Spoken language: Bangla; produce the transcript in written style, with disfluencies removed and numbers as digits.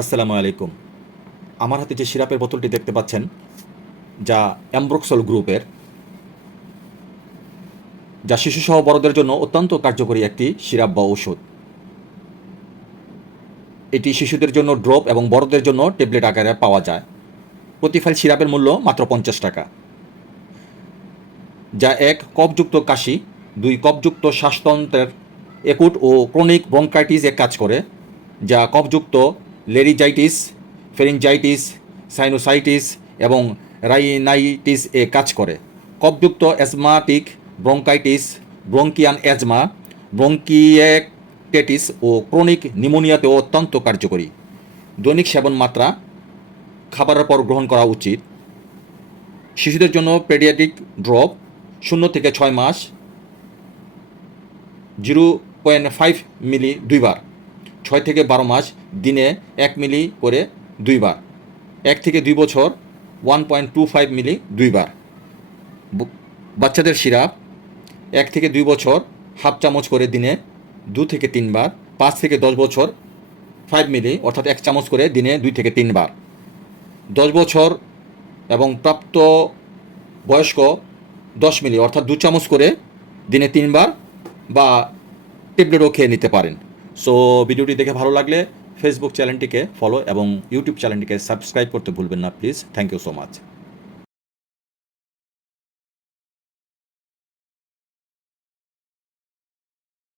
আসসালামু আলাইকুম। আমার হাতে যে সিরাপের বোতলটি দেখতে পাচ্ছেন, যা অ্যামব্রোক্সল গ্রুপের, যা শিশুসহ বড়দের জন্য অত্যন্ত কার্যকরী একটি সিরাপ বা ঔষধ। এটি শিশুদের জন্য ড্রপ এবং বড়দের জন্য ট্যাবলেট আকারে পাওয়া যায়। প্রতি ফাইল সিরাপের মূল্য মাত্র 50 টাকা, যা 1 কফযুক্ত কাশি, 2 কফযুক্ত শ্বাসতন্ত্রের একুট ও ক্রনিক ব্রঙ্কাইটিসে কাজ করে, যা কফযুক্ত লেরিজাইটিস, ফেরিঞ্জাইটিস, সাইনোসাইটিস এবং রাইনাইটিস এ কাজ করে। কফযুক্ত অ্যাজমাটিক ব্রঙ্কাইটিস, ব্রঙ্কিয়ান অ্যাজমা, ব্রঙ্কিয়েটেটিস ও ক্রনিক নিউমোনিয়াতেও অত্যন্ত কার্যকরী। দৈনিক সেবন মাত্রা খাবারের পর গ্রহণ করা উচিত। শিশুদের জন্য পেডিয়াট্রিক ড্রপ 0 থেকে 6 মাস 0.5 মিলি 2 বার, 6 থেকে 12 মাস দিনে 1 মিলি করে 2 বার, 1 থেকে 2 বছর 1.25 মিলি 2 বার। বাচ্চাদের সিরাপ 1 থেকে 2 বছর হাফ চামচ করে দিনে 2 থেকে 3 বার, 5 থেকে 10 বছর 5 মিলি অর্থাৎ 1 চামচ করে দিনে 2 থেকে 3 বার, 10 বছর এবং প্রাপ্ত বয়স্ক 10 মিলি অর্থাৎ 2 চামচ করে দিনে 3 বার বা ট্যাবলেটও খেয়ে নিতে পারেন। সো ভিডিওটি দেখে ভালো লাগলে ফেসবুক চ্যানেলটিকে ফলো এবং ইউটিউব চ্যানেলটিকে সাবস্ক্রাইব করতে ভুলবেন না please. Thank you so much.